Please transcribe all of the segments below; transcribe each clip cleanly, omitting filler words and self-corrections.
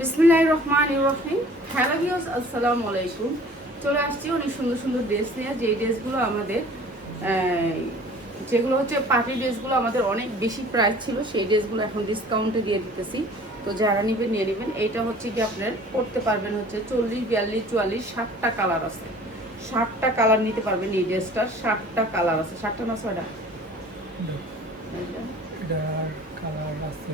বিসমিল্লাহির রহমানির রহিম। Hello viewers, আসসালামু আলাইকুম। চলে আসছি অনেক সুন্দর সুন্দর ড্রেস নিয়ে। যেই ড্রেসগুলো আমাদের যেগুলো হচ্ছে পার্টি ড্রেসগুলো আমাদের অনেক বেশি প্রাইস ছিল, সেই ড্রেসগুলো এখন ডিসকাউন্টে দিয়ে দিতেছি। তো যারা নেবেন নিয়ে নেবেন। এইটা হচ্ছে কি আপনার পড়তে পারবেন হচ্ছে 40, 42, 44, 60টা কালার আছে। 60টা কালার নিতে পারবেন এই ড্রেসটার। 60টা কালার আছে। 60টা না 6টা? এটার কালার আছে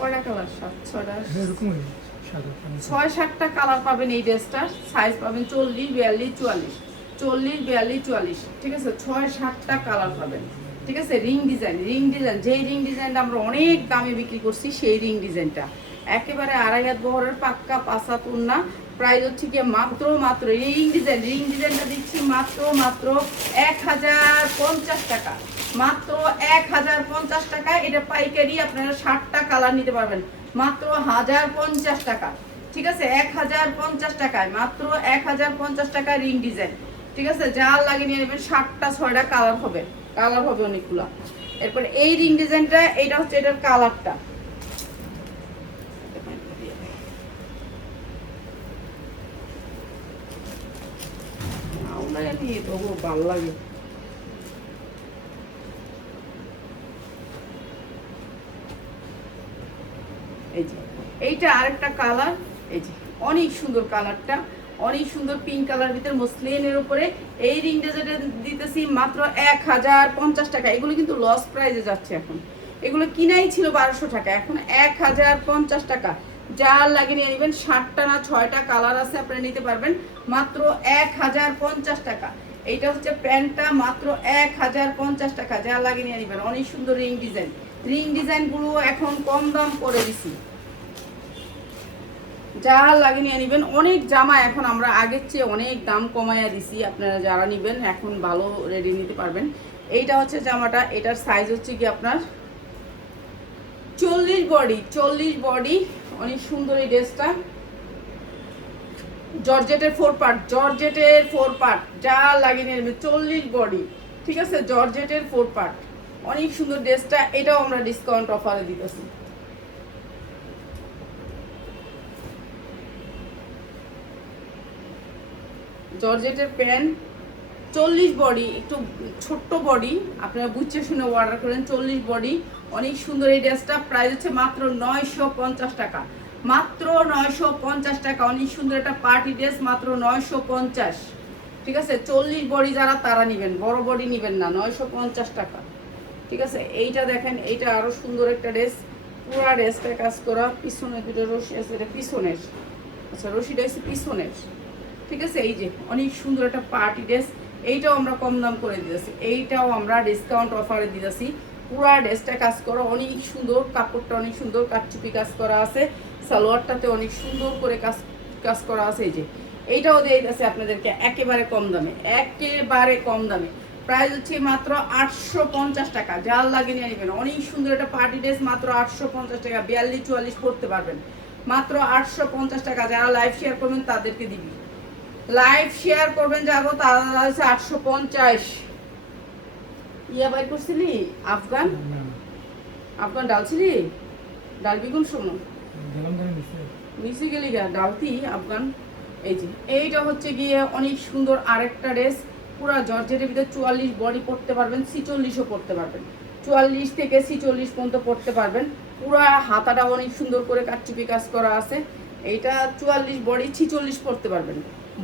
কয়টা কালার? 6টা। এরকমই সাদা 6-7টা কালার পাবেন এই ড্রেসটার। সাইজ পাবেন 40, 42, 44, 40, 42, 44। ঠিক আছে, 6-7টা কালার পাবেন। ঠিক আছে, রিং ডিজাইন যেই রিং ডিজাইনটা আমরা অনেক দামে বিক্রি করছি, সেই রিং ডিজাইনটা একেবারে 2.5 হাত বহরের পাক্কা 5 হাত ওড়না। প্রাইস হচ্ছে কি মাত্র রিং ডিজাইনটা দিচ্ছি মাত্র 1050 টাকা। মাত্র 1050 টাকা। এটা পাইকারি আপনারা 60টা কালার নিতে পারবেন মাত্র 1050 টাকা। ঠিক আছে, 1050 টাকায় মাত্র 1050 টাকা রিং ডিজাইন। ঠিক আছে, যার লাগে নিয়ে নেবেন। 7টা 6টা কালার হবে অনেকগুলো। এরপরে এই রিং ডিজাইনটা, এইটা হচ্ছে এটার কালারটা। ভালো লাগে। এই যে এইটা আরেকটা কালার। এই যে অনেক সুন্দর কালারটা, অনেক সুন্দর পিঙ্ক কালার ভিতরে মসলিনের উপরে এই রিংটা যেটা দিতেছি মাত্র 1050 টাকা। এগুলো কিন্তু লস প্রাইসে যাচ্ছে এখন। এগুলো কিনাই ছিল 1200 টাকা, এখন 1050 টাকা। যার লাগে নিয়ে নেবেন। 7টা না 6টা কালার আছে, আপনারা নিতে পারবেন মাত্র 1050 টাকা। এইটা হচ্ছে প্যান্টটা, মাত্র 1050 টাকা। যা লাগে নিয়ে নেবেন। অনেক সুন্দর রিং ডিজাইনগুলো এখন কম দাম করে দিছি। যা লাগে নিয়ে নেবেন। অনেক জামা এখন আমরা আগের চেয়ে অনেক দাম কমাইয়া দিছি, আপনারা যারা নেবেন এখন ভালো রেডি নিতে পারবেন। এইটা হচ্ছে জামাটা, এটার সাইজ হচ্ছে কি আপনার 40 বডি। অনেক সুন্দর এই ড্রেসটা। জর্জেটের 4 পার্ট। যা লাগে নিয়ে নেবেন। 40 বডি। ঠিক আছে, জর্জেটের 4 পার্ট। অনেক সুন্দর ড্রেসটা। এটাও আমরা ডিসকাউন্ট অফারে দিতেছি। জর্জেটের প্যান্ট, 40 বডি, একটু ছোট্ট বডি, আপনারা বুঝছে শুনে অর্ডার করেন। 40 বডি, অনেক সুন্দর এই ড্রেসটা। প্রাইস হচ্ছে মাত্র 950 টাকা। মাত্র 950 টাকা। অনেক সুন্দর একটা পার্টি ড্রেস, মাত্র 950। ঠিক আছে, 40 বডি যারা তারা নেবেন, বড় বডি নেবেন না। 950 টাকা। ঠিক আছে, এইটা দেখেন, এইটা আরো সুন্দর একটা ড্রেস। পুরা ড্রেসটা কাজ করা। পিছনে দুটো রশি আছে, এটা পিছনের। আচ্ছা, রশিটা হচ্ছে পিছনের। ঠিক আছে, এই যে অনেক সুন্দর একটা পার্টি ড্রেস। এইটাও আমরা কম দাম করে দিতেছি। এইটাও আমরা ডিসকাউন্ট অফারে দিতেছি। পুরা ড্রেসটা কাজ করা, অনেক সুন্দর। কাপড়টা অনেক সুন্দর, কাটচুপি কাজ করা আছে। সালোয়ারটাতে অনেক সুন্দর করে কাজ করা আছে। এই যে এইটাও দিয়ে দিতেছে আপনাদেরকে একেবারে কম দামে। প্রাইস হচ্ছে মাত্র 850 টাকা। যার লাগে নিয়ে নেবেন। অনেক সুন্দর একটা পার্টি ড্রেস, মাত্র 850 টাকা। 42, 44 পড়তে পারবেন মাত্র 850 টাকা। যারা লাইভ শেয়ার করবেন তাদেরকে দিবি। লাইভ শেয়ার করবেন যাবো, তারা হচ্ছে 850। ইয়া বাই করছিলি আফগান ডালছিলি? ডালবি কোন সময়? মিশে গেলি গা ডালতি আফগান। এই যে এইটা হচ্ছে গিয়ে অনেক সুন্দর আরেকটা ড্রেস। পুরা জর্জেটের ভিতরে 44 বডি পড়তে পারবেন, 46ও পড়তে পারবেন। 44 থেকে 46 পর্যন্ত পড়তে পারবেন। পুরা হাতাটা অনেক সুন্দর করে কাটচুপি কাজ করা আছে। এইটা 44 বডি, 46 পড়তে পারবেন।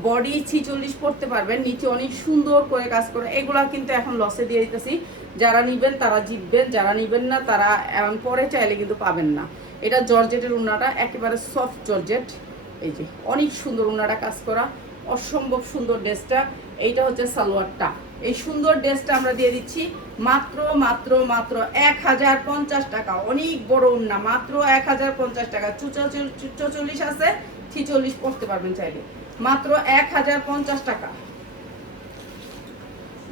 বডি 46 পড়তে পারবেন। নিচে অনেক সুন্দর করে কাজ করে। এগুলা কিন্তু এখন লসে দিয়ে দিতেছি। যারা নিবেন তারা জিতবেন, যারা নিবেন না তারা এখন পরে চাইলে কিন্তু পাবেন না। এটা জর্জেটের উন্নাটা, একেবারে সফট জর্জেট। এই যে অনেক সুন্দর উন্নাটা কাজ করা, অসম্ভব সুন্দর ড্রেসটা। এইটা হচ্ছে সালোয়ারটা। এই সুন্দর ড্রেসটা আমরা দিয়ে দিচ্ছি মাত্র 1050 টাকা। অনেক বড় উন্না, মাত্র 1050 টাকা। 44 আছে, 46 পড়তে পারবেন চাইলে, মাত্র 1050 টাকা।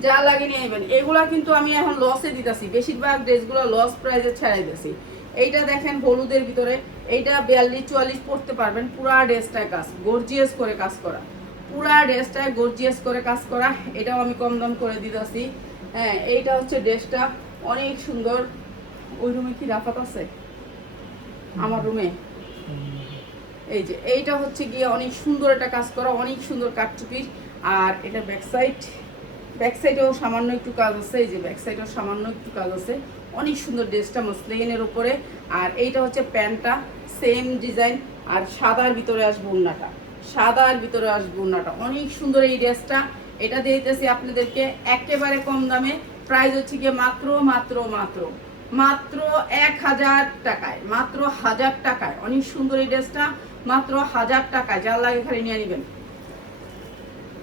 যা লাগে নিয়ে নেবেন। এগুলা কিন্তু আমি এখন লসে দিতেছি, বেশিরভাগ ড্রেসগুলো লস প্রাইসে ছাড়াই দিতেছি। এইটা দেখেন হলুদের ভিতরে, এইটা 42, 44 পড়তে পারবেন। পুরা ড্রেসটায় কাজ, গর্জিয়াস করে কাজ করা। পুরা ড্রেসটায় গর্জিয়াস করে কাজ করা। এটাও আমি কম দাম করে দিতেছি। হ্যাঁ, এইটা হচ্ছে ড্রেসটা, অনেক সুন্দর। ওই রুমে কি রাফাত আছে? আমার রুমে এই যে এইটা হচ্ছে গিয়ে অনেক সুন্দর একটা কাজ করা, অনেক সুন্দর কাটচুপির। আর এটা ব্যাক সাইডেও সামান্য একটু কাজ আছে, এই যে ব্যাক সাইডেও সামান্য একটু কাজ আছে। অনেক সুন্দর ড্রেসটা মসলিনের উপরে। আর এইটা হচ্ছে প্যান্টটা, সেম ডিজাইন। আর সাদার ভিতরে আসবে ওড়নাটা, সাদার ভিতরে আসবে ওড়নাটা। অনেক সুন্দর এই ড্রেসটা। এটা দিয়ে দিতেছি আপনাদেরকে একেবারে কম দামে। প্রাইস হচ্ছে গিয়ে মাত্র মাত্র মাত্র মাত্র 1000 টাকায়, মাত্র 1000 টাকায়। অনেক সুন্দর এই ড্রেসটা, মাত্র 1000 টাকায়। যার লাগে খালি নিয়ে নেবেন,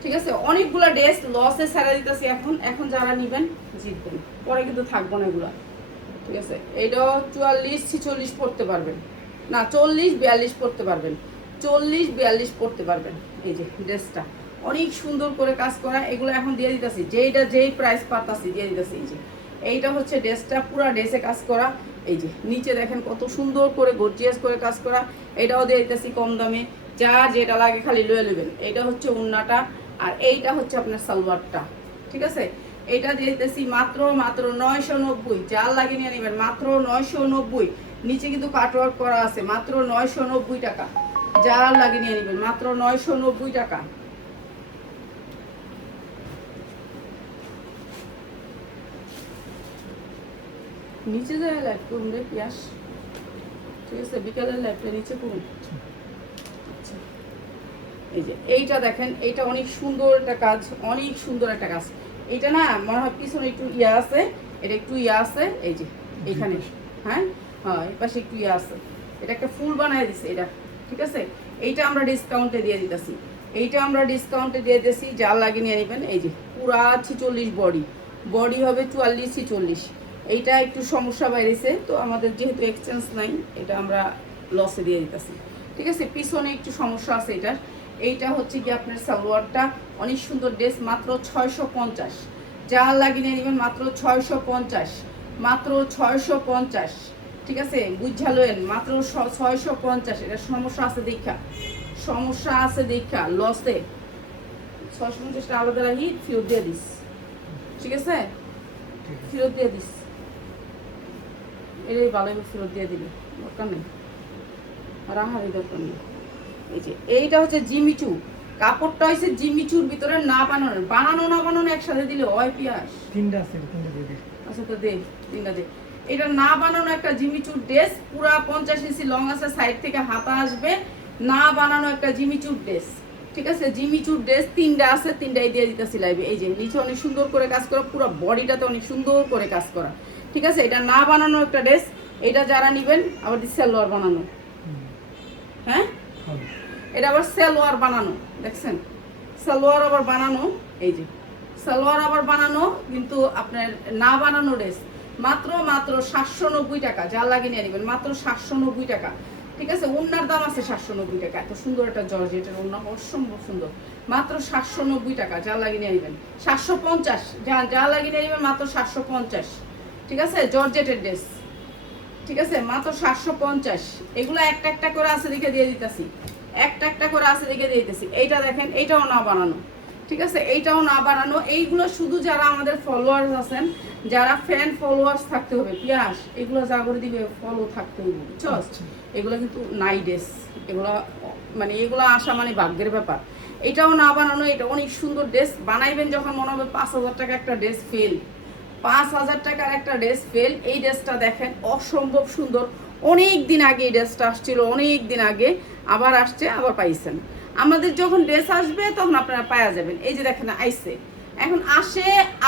ঠিক আছে? অনেকগুলো ড্রেস লসে ছাড়া দিতেছি এখন। এখন যারা নেবেন জিতবেন, পরে কিন্তু থাকবো না এগুলা, ঠিক আছে? এইটাও 44 46 পড়তে পারবেন, না 40 42 পড়তে পারবেন, 40 42 পড়তে পারবেন। এই যে ড্রেসটা অনেক সুন্দর করে কাজ করা। এগুলো এখন দিয়ে দিতেছি, যেই প্রাইস পাতাছি দিয়ে দিতেছি। এই যে এইটা হচ্ছে ড্রেসটা, পুরা ড্রেসে কাজ করা। এই যে নিচে দেখেন কত সুন্দর করে গর্জিয়াস করে কাজ করা। এটাও দিয়ে দিতেছি কম দামে, যা যেটা লাগে খালি লয়ে নেবেন। এটা হচ্ছে ওড়নাটা, আর এইটা হচ্ছে আপনার সালোয়ারটা, ঠিক আছে? এটা দিয়ে দিতেছি মাত্র মাত্র 990। যার লাগে নিয়ে নেবেন, মাত্র 990। নিচে কিন্তু কাটওয়ার্ক করা আছে, মাত্র 990 টাকা। যার লাগে নিয়ে নেবেন, মাত্র 990 টাকা। নিচে যায় লাইভ করুন রে পিয়াস, ঠিক আছে? বিকালের লাইভটা নিচে করুন। আচ্ছা, এই যে এইটা দেখেন, এইটা অনেক সুন্দর একটা কাজ, অনেক সুন্দর একটা কাজ। এইটা না মনে হয় পিছনে একটু ইয়া আছে, এটা একটু ইয়া আছে। এই যে এখানে, হ্যাঁ হ্যাঁ, এই পাশে একটু ইয়া আছে। এটা একটা ফুল বানায় দিছে এটা, ঠিক আছে? এইটা আমরা ডিসকাউন্টে দিয়ে দিতেছি, এইটা আমরা ডিসকাউন্টে দিয়ে দিতেছি। যা লাগে নিয়ে নেবেন। এই যে পুরা 46 বডি হবে 44 46। এইটা একটু সমস্যা বাইরেছে, তো আমাদের যেহেতু এক্সচেঞ্জ নাই, এটা আমরা লসে দিয়ে দিতেছি, ঠিক আছে? পিছনে একটু সমস্যা আছে এটার। এইটা হচ্ছে কি আপনার সালোয়ারটা, অনেক সুন্দর ড্রেস, মাত্র 650। যা লাগিয়ে নিয়ে নেবেন, মাত্র 650, মাত্র 650, ঠিক আছে? বুঝালেন, মাত্র 650। এটা সমস্যা আছে দেখা, সমস্যা আছে দেখা লসে 650টা আলাদা রাখি, ফেরত দিয়ে দিস, ঠিক আছে? ফেরত দিয়ে দিস, এটাই ভালো, ফেরত দিয়ে দিবি, দরকার নেই, রাহারি দরকার নেই। এই যে এইটা হচ্ছে জিমিচু, কাপড়টা হচ্ছে জিমিচুর ভিতরে না বানানো, বানানো না বানানো একসাথে দিলে হয় পিয়াস। তিনটা আছে, তিনটা দিয়ে দিই। আচ্ছা তো দে, তিনটা দে। এটা না বানানো একটা জিমিচুর ড্রেস, পুরা 50 ইঞ্চি লং আছে, সাইড থেকে হাতা আসবে। না বানানো একটা জিমিচুর ড্রেস, ঠিক আছে? জিমিচুর ড্রেস তিনটা আছে, তিনটাই দিয়ে দিতেছি লাইভে। এই যে নিচে অনেক সুন্দর করে কাজ করা, পুরো বডিটাতে অনেক সুন্দর করে কাজ করা, ঠিক আছে? এটা না বানানো একটা ড্রেস। এটা যারা নেবেন, আবার সালোয়ার বানানো, হ্যাঁ এটা আবার সালোয়ার বানানো, দেখছেন? সালোয়ার আবার বানানো। এই যে সালোয়ার আবার বানানো, কিন্তু আপনার না বানানো ড্রেস। মাত্র মাত্র 790 টাকা। যা লাগে নিয়ে নেবেন, মাত্র 790 টাকা, ঠিক আছে? ওড়নার দাম আছে 790 টাকা। এত সুন্দর একটা জর্জেটের ওড়না, অসম্ভব সুন্দর। মাত্র 790 টাকা। যা লাগে নিয়ে নেবেন, 750। যা লাগে নিয়ে নেবেন, মাত্র 750, ঠিক আছে? জর্জেটের ড্রেস, ঠিক আছে? মাত্র 750। এগুলো একটা একটা করে আছে দেখে দিয়ে দিতেছি, একটা একটা করে আছে দেখে দিয়ে দিতেছি। এইটা দেখেন, এইটাও না বানানো, ঠিক আছে? এইটাও না বানানো। এইগুলো শুধু যারা আমাদের ফলোয়ার্স আছেন, যারা ফ্যান ফলোয়ার্স থাকতে হবে পিয়াস, এগুলো যা করে দিবে, ফলো থাকতে হবে, বুঝছো? এগুলো কিন্তু নাই ড্রেস, এগুলো মানে এগুলো আসা মানে ভাগ্যের ব্যাপার। এটাও না বানানো। এটা অনেক সুন্দর ড্রেস, বানাইবেন যখন মনে হবে 5000 টাকা একটা ড্রেস ফেল, 5000 টাকার একটা ড্রেস ফেল। এই ড্রেসটা দেখেন, অসম্ভব সুন্দর। অনেক দিন আগে এই ড্রেসটা আসছিল, অনেক দিন আগে, আবার আসছে, আবার পাইছেন। আমাদের যখন ড্রেস আসবে তখন আপনারা পাওয়া যাবেন। এই যে দেখেন আইসে, এখন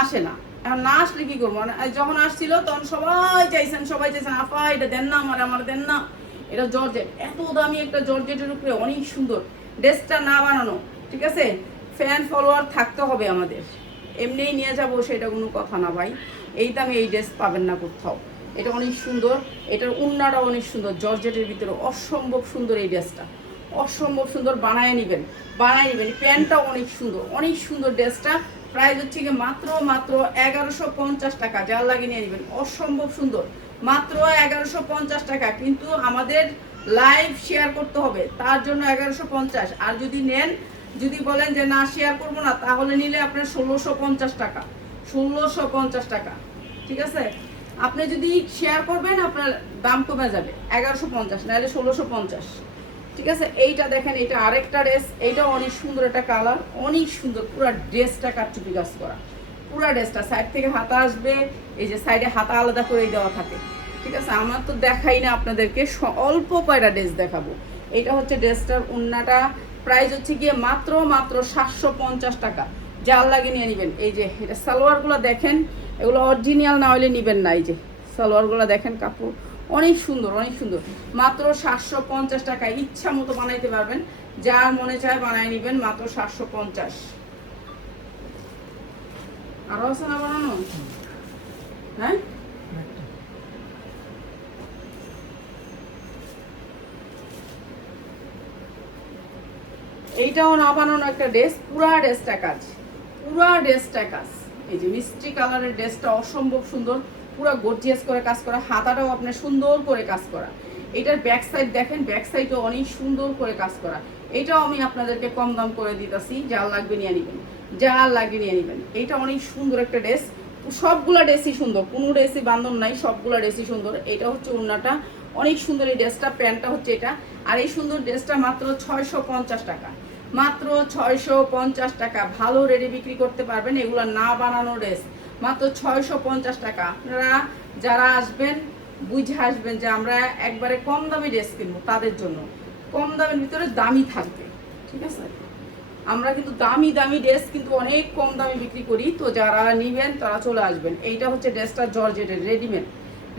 আসে না, এখন না আসলে কি করবো? যখন আসছিল তখন সবাই চাইছেন, আপা এটা দেন না, আমার দেন না। এটা জর্জেট, এত দামি একটা জর্জেটের উপরে অনেক সুন্দর ড্রেসটা না বানানো, ঠিক আছে? ফ্যান ফলোয়ার থাকতে হবে আমাদের, এমনিই নিয়ে যাবো সেটা কোনো কথা না ভাই। এই দামে এই ড্রেস পাবেন না কোথাও। এটা অনেক সুন্দর, এটার উন্নাটা অনেক সুন্দর, জর্জেটের ভিতরে অসম্ভব সুন্দর এই ড্রেসটা, অসম্ভব সুন্দর। বানায় নেবেন। প্যান্টটাও অনেক সুন্দর, অনেক সুন্দর ড্রেসটা। প্রাইস হচ্ছে গিয়ে মাত্র মাত্র 1150 টাকা। যার লাগে নিয়ে নেবেন, অসম্ভব সুন্দর, মাত্র 1150 টাকা। কিন্তু আমাদের লাইভ শেয়ার করতে হবে, তার জন্য 1150। আর যদি নেন, যদি বলেন যে না শেয়ার করবো না, তাহলে নিলে আপনার 1650 টাকা, 1650 টাকা, ঠিক আছে? আপনি যদি শেয়ার করবেন আপনার দাম কমে যাবে 1150, নাহলে 1650। ঠিক আছে, এইটা দেখেন, এটা আরেকটা ড্রেস, এইটাও অনেক সুন্দর একটা কালার, অনেক সুন্দর, পুরো ড্রেসটা কাটচুপি কাজ করা, পুরো ড্রেসটা সাইড থেকে হাতা আসবে, এই যে সাইডে হাতা আলাদা করেই দেওয়া থাকে। ঠিক আছে, আমার তো দেখাই না আপনাদেরকে, অল্প কয়টা ড্রেস দেখাবো। এটা হচ্ছে ড্রেসটার ওন্নাটা, প্রাইস হচ্ছে গিয়ে মাত্র 750 টাকা। যার লাগে নিয়ে নেবেন। এই যে এটা সালোয়ারগুলো দেখেন, এগুলো অরিজিনাল না হলে নেবেন না। এই যে সালোয়ারগুলো দেখেন, কাপড় অনেক সুন্দর, অনেক সুন্দর, মাত্র 750 টাকা। ইচ্ছা মতো বানাইতে পারবেন, যার মনে চায় বানায় নেবেন, মাত্র 750। আরো আছে না বানানো? হ্যাঁ, একটা এইটাও না বানানো একটা ড্রেস, পুরা ড্রেসটা কাজ, পুরা ড্রেসটা কাজ। এই যে মিষ্টি কালারের ড্রেসটা অসম্ভব সুন্দর, পুরা গর্জিয়াস করে কাজ করা, হাতাটাও আপনার সুন্দর করে কাজ করা। এটার ব্যাক সাইড দেখেন, ব্যাক সাইডও অনেক সুন্দর করে কাজ করা। এটাও আমি আপনাদেরকে কম দাম করে দিতেছি, যা লাগবে নিয়ে নেবেন, যা লাগবে নিয়ে নেবেন। এটা অনেক সুন্দর একটা ড্রেস, সবগুলা ড্রেসই সুন্দর, কোনো ড্রেসই বান্ধব নাই, সবগুলা ড্রেসই সুন্দর। এটা হচ্ছে ওড়নাটা, অনেক সুন্দর এই ড্রেসটা, প্যান্টটা হচ্ছে এটা। আর এই সুন্দর ড্রেসটা মাত্র 650 টাকা, মাত্র 650 টাকা। ভালো রেডি বিক্রি করতে পারবেন, এগুলো না বানানো ড্রেস, মাত্র 650 টাকা। আপনারা যারা আসবেন বুঝে আসবেন যে আমরা একবারে কম দামি ড্রেস কিনবো, তাদের জন্য কম দামের ভিতরে দামি থাকবে। ঠিক আছে, আমরা কিন্তু দামি দামি ড্রেস কিন্তু অনেক কম দামে বিক্রি করি, তো যারা নিবেন তারা চলে আসবেন। এইটা হচ্ছে ড্রেসটা জর্জেটের, রেডিমেড,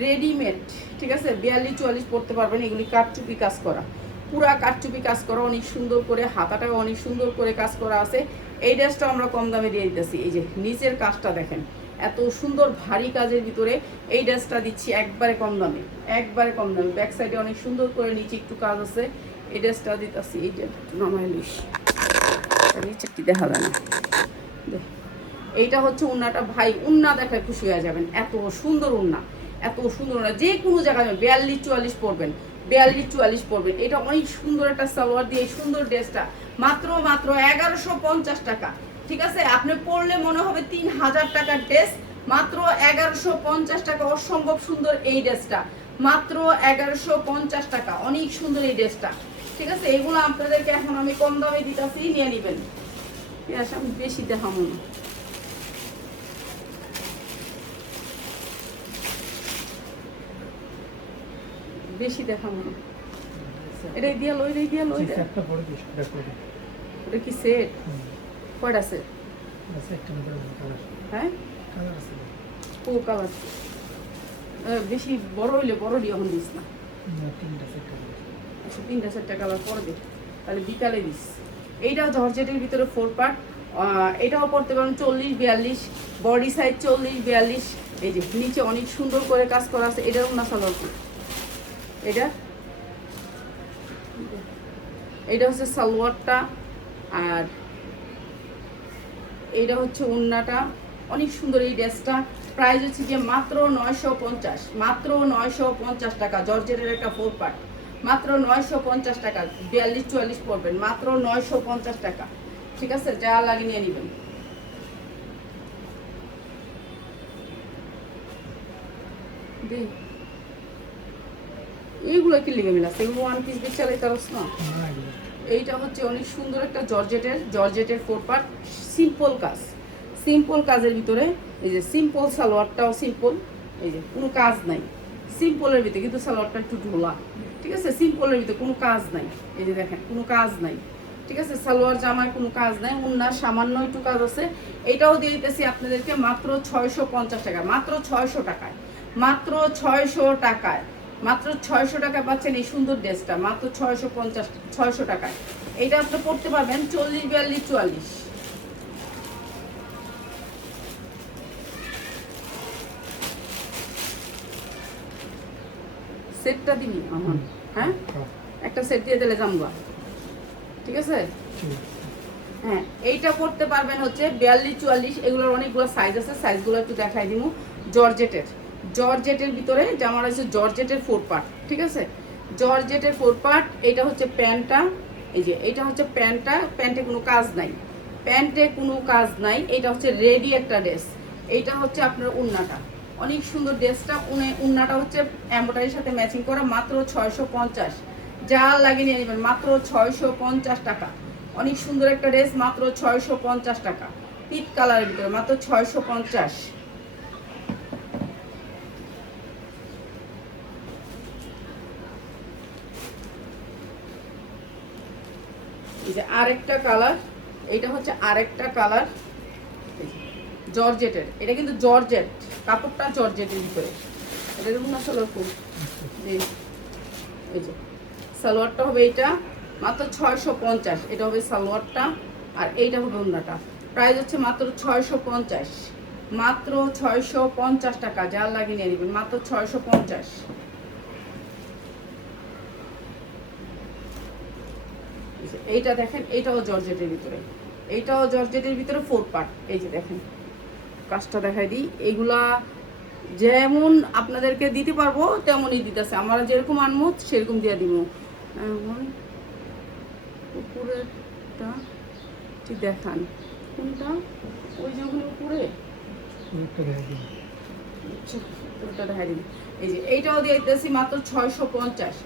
রেডিমেড। ঠিক আছে, 42-44 পরতে পারবেন। এগুলি কাটচুপি কাজ করা, পুরা কাটচুপি কাজ করা, অনেক সুন্দর করে, হাতাটাও অনেক সুন্দর করে কাজ করা আছে। এই ড্রেসটা আমরা কম দামে দিয়ে দিতেছি। এই যে নিচের কাজটা দেখেন, এত সুন্দর ভারী কাজের ভিতরে এই ড্রেসটা দিচ্ছি একবারে কম দামে, একবারে কম দামে। ব্যাক সাইডে অনেক সুন্দর করে নিচে একটু কাজ আছে, এই ড্রেসটা দিতেছি। এই নামাইলিস নিচে কি দেখা যায় না। এইটা হচ্ছে উন্নাটা, ভাই উন্না দেখায় খুশি হয়ে যাবেন, এত সুন্দর উন্না, এত সুন্দর উন্না। যে কোনো জায়গায় 42-44 পরবেন, 42-44 পরবেন। এটা অনেক সুন্দর একটা সালোয়ার দিয়ে এই সুন্দর ড্রেসটা মাত্র 1150 টাকা। ঠিক আছে, আপনি পরলে মনে হবে 3000 টাকার ড্রেস, মাত্র 1150 টাকা। অসম্ভব সুন্দর এই ড্রেসটা, মাত্র 1150 টাকা। অনেক সুন্দর এই ড্রেসটা। ঠিক আছে, এগুলো আপনাদেরকে এখন আমি কম দামে দিতেছি, নিয়ে নেবেন। ঠিক আছে, আমি বেশি দেখাবো না। বেশি দেখাবো না, এটাই দিয়া লই, এটাই দিয়া লই। একটা পরে 20 টাকা করে। ওটা কি সেট? কয়টা সেট? আছে একটা মধ্যে কালার। হ্যাঁ, কালার আছে। ও কালার বেশি বড় হইলে বড় দিয়ে এখন দিস না। না, তিনটা সেট কালার। আচ্ছা, 3-4টা কালার পরে দে, তাহলে বিকালে দিস। এইটাও জর্জেটের ভিতরে 4 পার্ট, এটাও পড়তে পারেন 40-42, বডি সাইজ 40-42। এই যে নিচে অনেক সুন্দর করে কাজ করা আছে। এটার উন্না সালোয়ার, এটা হচ্ছে সালোয়ারটা, আর এইটা হচ্ছে উন্নাটা। অনেক সুন্দর এই ড্রেসটা, প্রাইস হচ্ছে গিয়ে মাত্র 950, মাত্র 950 টাকা। জর্জেটের একটা 4 পার্ট, মাত্র 950 টাকা। 42-44 পড়বেন, মাত্র 950 টাকা। ঠিক আছে, যা লাগে নিয়ে নেবেন। এইগুলো কি লিখে মিলাচ্ছে, এগুলো ওয়ান পিস বেচ চালাই তারস না। এইটা হচ্ছে অনেক সুন্দর একটা জর্জেটের 4 পার্ট, সিম্পল কাজ, সিম্পল কাজের ভিতরে। এই যে সিম্পল সালোয়ারটাও সিম্পল, এই যে কোনো কাজ নাই, সিম্পলের ভিতরে কিন্তু সালোয়ারটা একটু ঢোলা। ঠিক আছে, সিম্পলের ভিতরে কোনো কাজ নাই, এই যে দেখেন কোনো কাজ নাই। ঠিক আছে, সালোয়ার জামায় কোনো কাজ নাই, উন্নার সামান্য একটু কাজ আছে। এটাও দিয়ে দিতেছি আপনাদেরকে মাত্র 650 টাকা, মাত্র 600 টাকায়, মাত্র 600 টাকায়, মাত্র 600 টাকা পাচ্ছেন এই সুন্দর ড্রেসটা, মাত্র 600 টাকায়। এটা আপনি পড়তে পারবেন 40-42-44। সেটটা দিবি আমার, হ্যাঁ একটা সেট দিয়ে দিলে জানবা। ঠিক আছে, হ্যাঁ এইটা পড়তে পারবেন হচ্ছে 42-44। এগুলোর অনেকগুলো সাইজ আছে, সাইজগুলো একটু দেখাই দিব। জর্জেটের ভিতরে জামার আছে জর্জেটের 4 পার্ট। ঠিক আছে, জর্জেটের 4 পার্ট। এটা হচ্ছে প্যান্টটা, এই যে এটা হচ্ছে প্যান্টটা, প্যান্টে কোনো কাজ নাই, প্যান্টে কোনো কাজ নাই। এটা হচ্ছে রেডি একটা ড্রেস। এইটা হচ্ছে আপনার উন্নাটা, অনেক সুন্দর ড্রেসটা। উন্নাটা হচ্ছে এমব্রয়ডারির সাথে ম্যাচিং করা, মাত্র 650। যা লাগে নিয়ে নেবেন, মাত্র 650 টাকা। অনেক সুন্দর একটা ড্রেস, মাত্র 650 টাকা। পিট কালারের ভিতরে মাত্র 650। এই যে আরেকটা কালার, এটা হচ্ছে আরেকটা কালার জর্জেটের। এটা কিন্তু জর্জেট, কাপড়টা জর্জেটের ভিতরে। এটা দেখুন আসলে খুব এই যে সালোয়ারটা হবে এইটা, মাত্র 650। এটা হবে সালোয়ারটা, আর এইটা হবে ওড়নাটা। প্রাইস হচ্ছে মাত্র 650, মাত্র 650 টাকা। যা লাগিয়ে নিয়ে নেবেন, মাত্র 650। এইটা দেখেন, এইটাও জর্জেটের ভিতরে, এইটাও জর্জেটের ভিতরে 4 পার্ট। এই যে দেখেন কাজটা দেখাই দিই। এইগুলা যেমন আপনাদেরকে দিতে পারবো তেমনই দিতেছে, আমরা যেরকম আনবো সেরকম দিয়ে দিব। উপরেরটা ঠিক দেখান, কোনটা? ওই যে ওখানে উপরে ওটা দেখাই দিন। এই যে এইটাও দিয়ে দিতেছি মাত্র 650।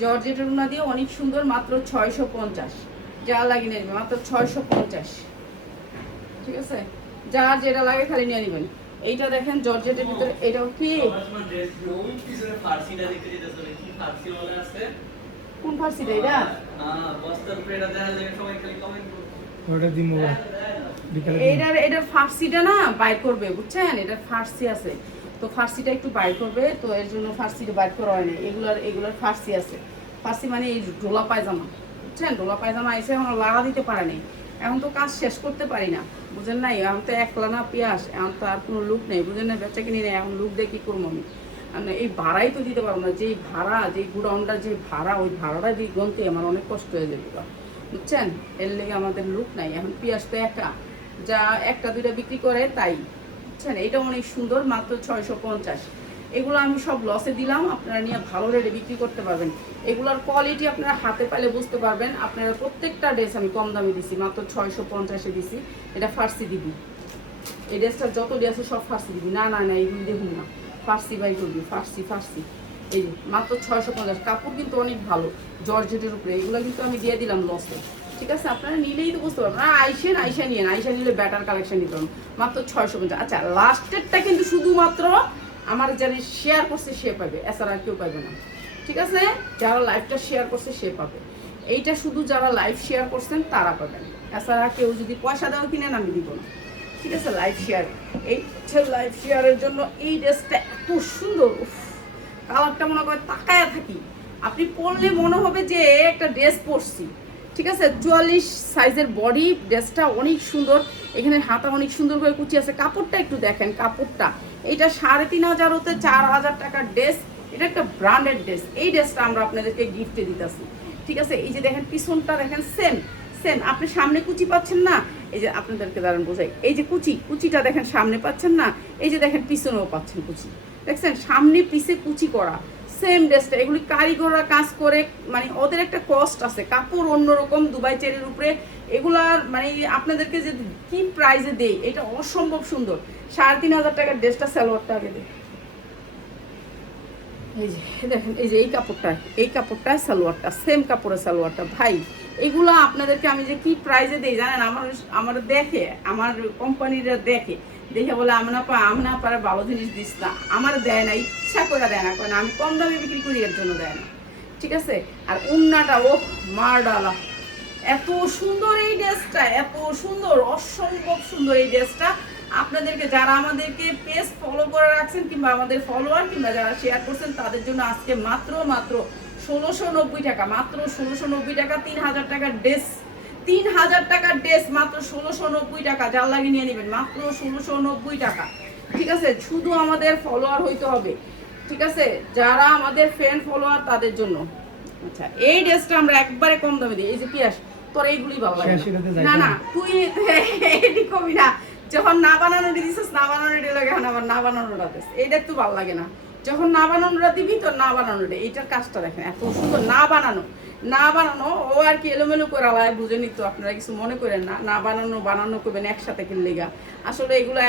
জর্জেটের উনা দিয়ে অনেক সুন্দর, মাত্র 650। যা লাগে নিয়ে নেবেন, মাত্র 650। ঠিক আছে, যার যেটা লাগে খালি নিয়ে নেবেন। এইটা দেখেন জর্জেটের ভিতরে, এটাও কি কোন ফার্সিটা? এটা এটার ফার্সিটা না বাইর করবে, বুঝছেন? এটার ফার্সি আছে, তো ফার্সিটা একটু বাইর করবে, তো এর জন্য ফার্সিটা বাইর করা হয়নি। এগুলার ফার্সি আছে। ফার্সি মানে এই ডোলা পায়জামা, বুঝছেন? ডোলা পায়জামা এসে এখন লাগা দিতে পারে নাই, এখন তো কাজ শেষ করতে পারি না, বুঝেন নাই? এখন তো একলা না পিয়াস, এখন তো আর কোনো লুক নেই, বুঝেন না? বেচা কিনি নেই, এখন লুক দিয়ে কী করবো আমি? এই ভাড়াই তো দিতে পারবো না, যেই ভাড়া, যেই গুডাউনটার যে ভাড়া, ওই ভাড়াটা দিয়ে গনতে আমার অনেক কষ্ট হয়ে যাবে, বুঝছেন? এর লেগে আমাদের লুক নাই। এখন পিয়াস তো একা, যা একটা দুইটা বিক্রি করে তাই, বুঝছেন? এটা অনেক সুন্দর, মাত্র 650। এগুলো আমি সব লসে দিলাম, আপনারা নিয়ে ভালো রেটে বিক্রি করতে পারবেন। এগুলোর কোয়ালিটি আপনারা হাতে পাইলে বুঝতে পারবেন। আপনারা প্রত্যেকটা ড্রেস আমি কম দামে দিছি, মাত্র 650-এ দিছি। এটা ফার্সি দিবি, এই ড্রেসটা যত ড্রেস আছে সব ফার্সি দিবি। না না না, এইগুলো দেখুন না, ফার্সি বাই করবি, ফার্সি ফার্সি। এই যে মাত্র 650। কাপড় কিন্তু অনেক ভালো, জর্জেটের উপরে। এগুলো কিন্তু আমি দিয়ে দিলাম লসে, ঠিক আছে? আপনারা নিলেই তো বুঝতে পারবেন। আইসা নিয়ে আইসা নিলে ব্যাটার কালেকশন নিতে পারবেন, মাত্র 650। আচ্ছা, লাস্টেরটা কিন্তু শুধুমাত্র আমার যারা শেয়ার করছে সে পাবে, এছাড়া আর কেউ পাবে না, ঠিক আছে? যারা লাইভটা শেয়ার করছে সে পাবে। এইটা শুধু যারা লাইভ শেয়ার করছেন তারা পাবেন, এছাড়া কেউ যদি পয়সা দেওয়া কিনেন আমি দিব না, ঠিক আছে? লাইভ শেয়ার, এই হচ্ছে লাইভ শেয়ারের জন্য। এই ড্রেসটা এত সুন্দর, কালারটা মনে করে তাকায়া থাকি, আপনি পরলে মনে হবে যে একটা ড্রেস পরছি, ঠিক আছে? 44 সাইজের বডি, ড্রেসটা অনেক সুন্দর। এখানে হাতা অনেক সুন্দর করে কুচি আছে। কাপড়টা একটু দেখেন, কাপড়টা এইটা 3500 হতে 4000 টাকার ড্রেস। এটা একটা ব্র্যান্ডেড ড্রেস। এই ড্রেসটা আমরা আপনাদেরকে গিফটে দিতেছি, ঠিক আছে? এই যে দেখেন পিছনটা দেখেন, সেম সেম। আপনি সামনে কুচি পাচ্ছেন না, এই যে আপনাদেরকে দাঁড়ান বোঝাই, এই যে কুচিটা দেখেন সামনে পাচ্ছেন না, এই যে দেখেন পিছনেও পাচ্ছেন কুচি, দেখছেন? সামনে পিছে কুচি করা সেম ড্রেসটা। এগুলি কারিগররা কাজ করে, মানে ওদের একটা কস্ট আছে। কাপড় অন্যরকম, দুবাই চেরির উপরে। এগুলার মানে আপনাদেরকে যে কি প্রাইসে দেই, এটা অসম্ভব সুন্দর। 3500 টাকার ড্রেসটা, সালোয়ারটা আগে দেয়। এই যে দেখেন, এই যে এই কাপড়টা সালোয়ারটা, সেম কাপড়ের সালোয়ারটা। ভাই এগুলো আপনাদেরকে আমি যে কি প্রাইসে দিই জানেন? আমার দেখে, আমার কোম্পানিরা দেখে বলে আমনা পারে ভালো জিনিস দিস না, আমার দেয় না, ইচ্ছা করে দেয় না, কারণ আমি কম দামে বিক্রি করি এর জন্য দেয় না, ঠিক আছে? আর উন্নাটা ও মারডালা, এত সুন্দর এই ড্রেসটা, এত সুন্দর, অসম্ভব সুন্দর এই ড্রেসটা। আপনাদেরকে যারা আমাদেরকে পেজ ফলো করে রাখছেন, কিংবা আমাদের ফলোয়ার, কিংবা যারা শেয়ার করছেন, তাদের জন্য আজকে মাত্র 1690 টাকা, মাত্র 1690 টাকা। 3000 টাকার ড্রেস, 3000 টাকার ড্রেস মাত্র 1690 টাকা। যার লাগে নিয়ে নেবেন, মাত্র 1690 টাকা, ঠিক আছে? শুধু আমাদের ফলোয়ার হইতে হবে, ঠিক আছে? যারা আমাদের ফ্রেন্ড ফলোয়ার তাদের জন্য। আচ্ছা, এই ড্রেসটা আমরা একবারে কম দামে দিই। এই যে পিয়াস, তোর এইগুলি ভালো লাগে না? না তুই এটি কবি না, যখন না বানানো দিছিস, না বানানো লাগে, এখন আবার না বানানোটা দিস, এইটা একটু ভালো লাগে না। যখন না বানানোটা দিবি তো না বানানোটা, এইটার কাজটা দেখেন এত সুন্দর। না বানানো ও আর কি এলোমেলো করে আলায় বুঝে নিত, আপনারা কিছু মনে করেন না। না বানানো করবেন একসাথে কিনলে গা, আসলে এগুলো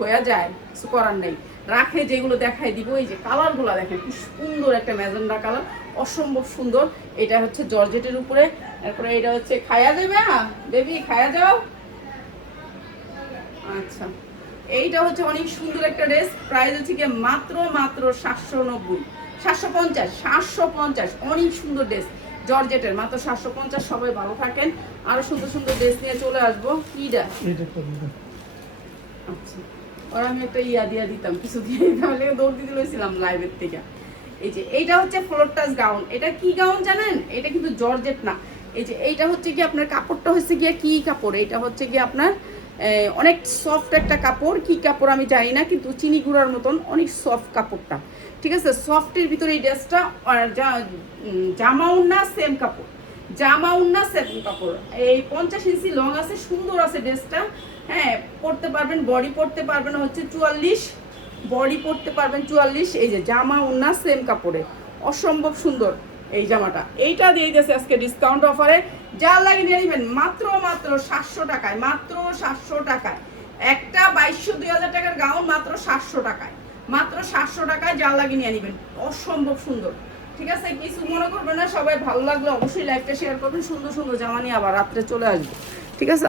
হয়ে যায়, কিছু করার নেই। রাখে যেগুলো দেখাই দিব, এই যে কালারগুলো দেখেন কি সুন্দর, একটা ম্যাজেন্ডা কালার, অসম্ভব সুন্দর। এটা হচ্ছে জর্জেটের উপরে। তারপরে এটা হচ্ছে খায়া যাবে, বেবি খায়া যাও। আচ্ছা, এইটা হচ্ছে অনেক সুন্দর একটা ড্রেস, প্রাইস হচ্ছে কি মাত্র 790, 750, অনেক সুন্দর ড্রেস জর্জেটের, মাত্র 750। সবাই ভালো থাকেন, আরো সুন্দর সুন্দর ড্রেস নিয়ে চলে আসবো। কিটা এইটা একটা দিবেন। আচ্ছা, আর আমি একটা ইয়া দিয়া দিতাম, কিছু দিয়ে দিতাম, দৌড় দিতে লইছিলাম লাইভের থেকে। এই যে এইটা হচ্ছে ফ্লোর টাচ গাউন। এটা কি গাউন জানেন? এটা কিন্তু জর্জেট না। এই যে এইটা হচ্ছে কি আপনার কাপড়টা হচ্ছে গিয়ে কি কাপড়, এটা হচ্ছে কি আপনার অনেক সফট একটা কাপড়, কি কাপড় আমি জানি না, কিন্তু চিনি গুঁড়ার মতন অনেক সফট কাপড়টা, ঠিক আছে। সফটের ভিতরে এই ড্রেসটা, জামা ওড়না সেম কাপড়, জামা ওড়না সেম কাপড়। এই 50 ইঞ্চি লং আছে, সুন্দর আছে ড্রেসটা। হ্যাঁ, পরতে পারবেন, বডি পরতে পারবেন হচ্ছে 44, বডি পরতে পারবেন 44। এই যে জামা ওড়না সেম কাপড়ে, অসম্ভব সুন্দর এই জামাটা। এইটা দিয়ে দিয়েছে আজকে ডিসকাউন্ট অফারে, যা লাগে নিয়ে নেবেন মাত্র 700 টাকায়, মাত্র 700 টাকায়। একটা 2200-2000 টাকার গাউন মাত্র 700 টাকায়, মাত্র 700 টাকায় যা লাগে নিয়ে নেবেন, অসম্ভব সুন্দর। ঠিক আছে, কিছু মনে করবেন না, সবাই ভালো লাগলে অবশ্যই লাইভটা শেয়ার করবেন। সুন্দর সুন্দর জামা নিয়ে আবার রাত্রে চলে আসবো, ঠিক আছে।